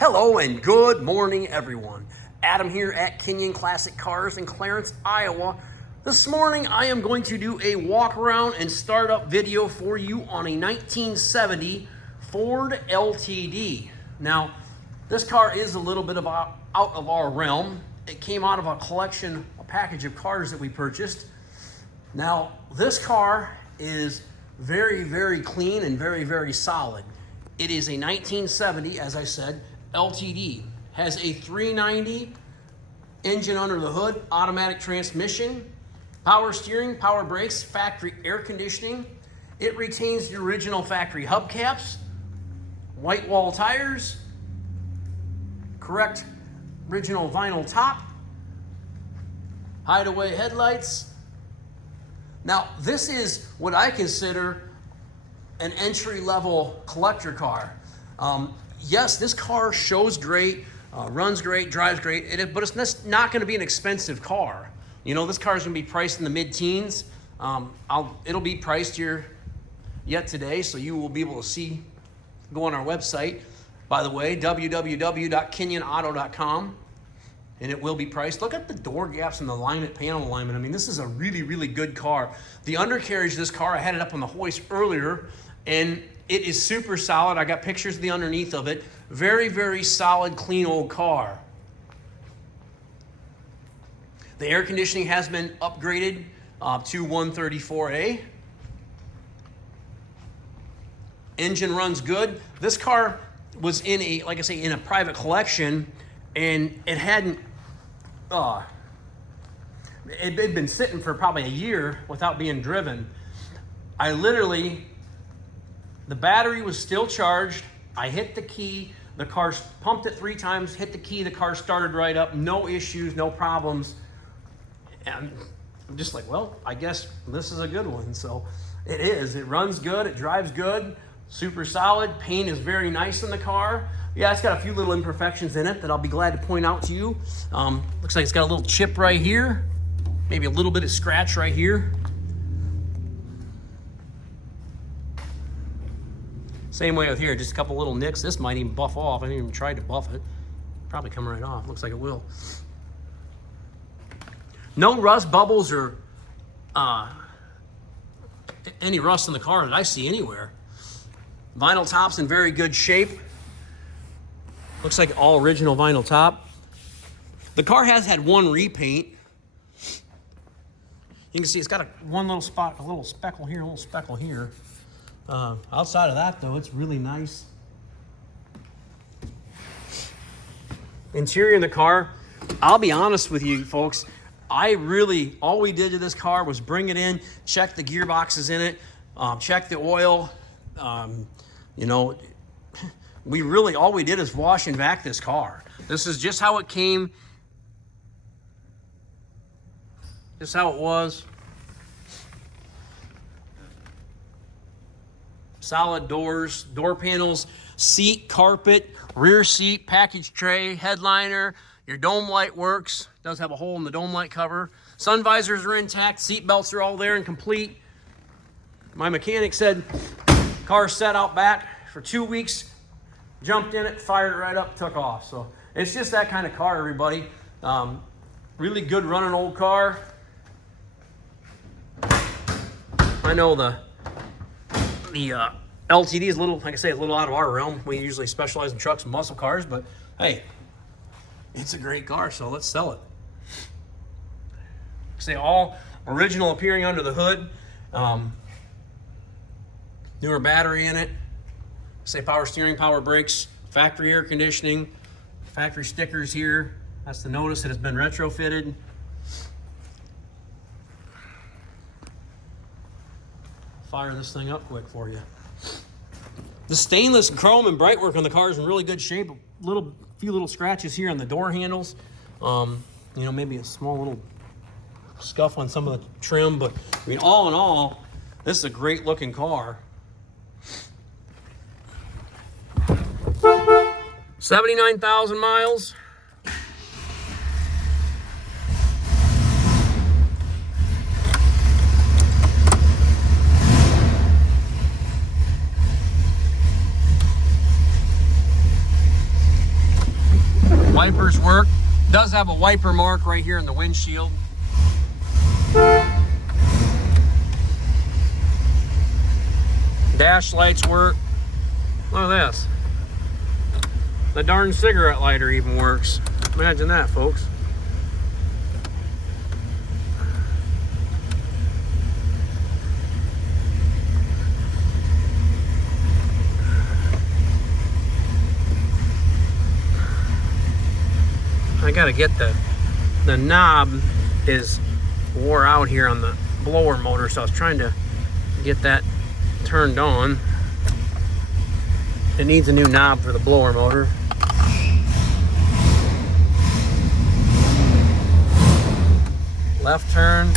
Hello and good morning, everyone. Adam here at Kenyon Classic Cars in Clarence, Iowa. This morning I am going to do a walk around and startup video for you on a 1970 Ford LTD. Now, this car is a little bit of out of our realm. It came out of a package of cars that we purchased. Now, this car is very, very clean and very, very solid. It is a 1970, as I said, LTD. Has a 390 engine under the hood, automatic transmission, power steering, power brakes, factory air conditioning. It retains the original factory hubcaps, white wall tires, correct original vinyl top, hideaway headlights. Now, this is what I consider an entry-level collector car. Yes, this car shows great, runs great, drives great, but it's not going to be an expensive car. You know, this car is going to be priced in the mid-teens. It'll be priced here yet today, so you will be able to see. Go on our website, by the way, www.kenyonauto.com, and it will be priced. Look at the door gaps and the alignment, panel alignment. I mean, this is a really, really good car. The undercarriage of this car, I had it up on the hoist earlier, and it is super solid. I got pictures of the underneath of it. Very, very solid, clean old car. The air conditioning has been upgraded to 134A. Engine runs good. This car was in a, like I say, in a private collection, and it hadn't, it had been sitting for probably a year without being driven. The battery was still charged. I hit the key, the car pumped it 3 times, hit the key, the car started right up, no issues, no problems. And I'm just like, well, I guess this is a good one. So it is, it runs good, it drives good, super solid. Paint is very nice in the car. Yeah, it's got a few little imperfections in it that I'll be glad to point out to you. Looks like it's got a little chip right here, maybe a little bit of scratch right here. Same way with here, just a couple little nicks. This might even buff off. I didn't even try to buff it. Probably come right off. Looks like it will. No rust, bubbles, or any rust in the car that I see anywhere. Vinyl top's in very good shape. Looks like all original vinyl top. The car has had one repaint. You can see it's got one little spot, a little speckle here, a little speckle here. Outside of that, though, it's really nice. Interior in the car, I'll be honest with you folks, all we did to this car was bring it in, check the gearboxes in it, check the oil. You know, all we did is wash and vac this car. This is just how it came. Just how it was. Solid doors, door panels, seat, carpet, rear seat, package tray, headliner. Your dome light works. Does have a hole in the dome light cover. Sun visors are intact. Seat belts are all there and complete. My mechanic said car sat out back for 2 weeks. Jumped in it, fired it right up, took off. So it's just that kind of car, everybody. Really good running old car. I know the LTD is a little, like I say, a little out of our realm. We usually specialize in trucks and muscle cars, but hey, it's a great car, so let's sell it. Say all original appearing under the hood. Newer battery in it. Say power steering, power brakes, factory air conditioning, factory stickers here. That's the notice that has been retrofitted. Fire this thing up quick for you. The stainless chrome and bright work on the car is in really good shape. Few little scratches here on the door handles. You know, maybe a small little scuff on some of the trim, but I mean, all in all, this is a great looking car. 79,000 miles. Wipers work. Does have a wiper mark right here in the windshield. Dash lights work. Look at this. The darn cigarette lighter even works. Imagine that, folks. I gotta get the knob is wore out here on the blower motor, so I was trying to get that turned on. It needs a new knob for the blower motor. Left turn,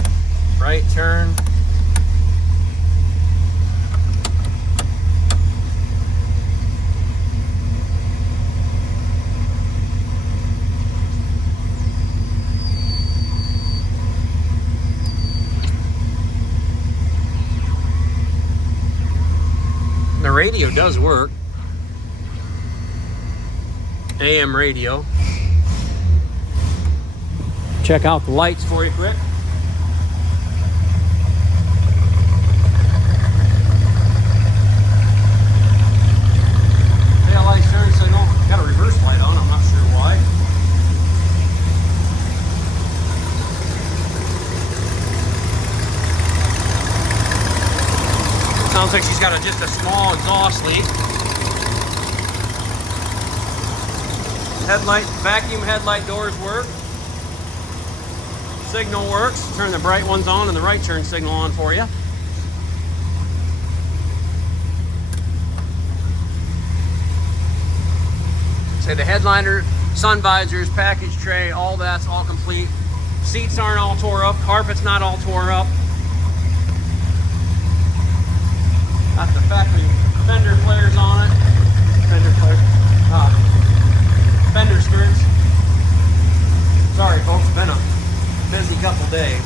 right turn. The radio does work. AM radio. Check out the lights for you quick. Tail light, turn signal. Got a reverse light on, I'm not sure why. Sounds like she's got just a small exhaust leak. Headlight, vacuum headlight doors work. Signal works. Turn the bright ones on and the right turn signal on for you. Say the headliner, sun visors, package tray, all that's all complete. Seats aren't all tore up. Carpet's not all tore up. Got the factory fender flares on it. Fender flares. Fender skirts. Sorry folks, it's been a busy couple days.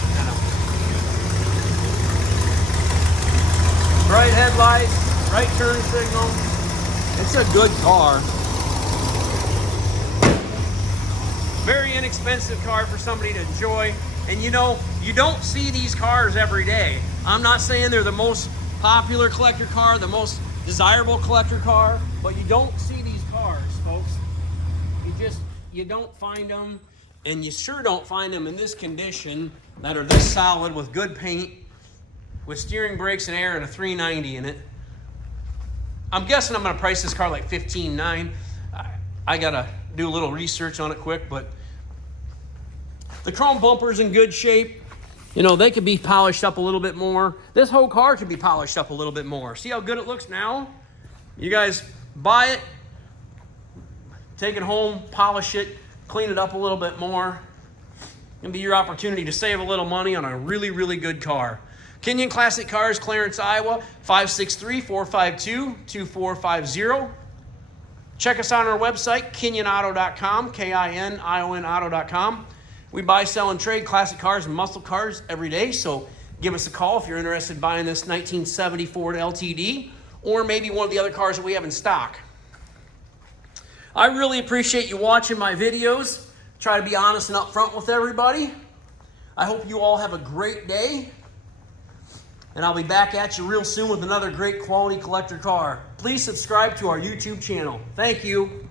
Bright headlights, right turn signal. It's a good car. Very inexpensive car for somebody to enjoy. And you know, you don't see these cars every day. I'm not saying they're the most popular collector car, the most desirable collector car, but you don't see these cars, folks. You don't find them, and you sure don't find them in this condition that are this solid with good paint, with steering, brakes, and air, and a 390 in it. I'm guessing I'm gonna price this car like $15,900. I gotta do a little research on it quick, but the chrome bumper's in good shape. You know, they could be polished up a little bit more. This whole car could be polished up a little bit more. See how good it looks now? You guys buy it, take it home, polish it, clean it up a little bit more. It'll be your opportunity to save a little money on a really, really good car. Kenyon Classic Cars, Clarence, Iowa, 563-452-2450. Check us out on our website, KinyonAuto.com, K-I-N-I-O-N Auto.com. We buy, sell, and trade classic cars and muscle cars every day, so give us a call if you're interested in buying this 1970 Ford LTD or maybe one of the other cars that we have in stock. I really appreciate you watching my videos. Try to be honest and upfront with everybody. I hope you all have a great day, and I'll be back at you real soon with another great quality collector car. Please subscribe to our YouTube channel. Thank you.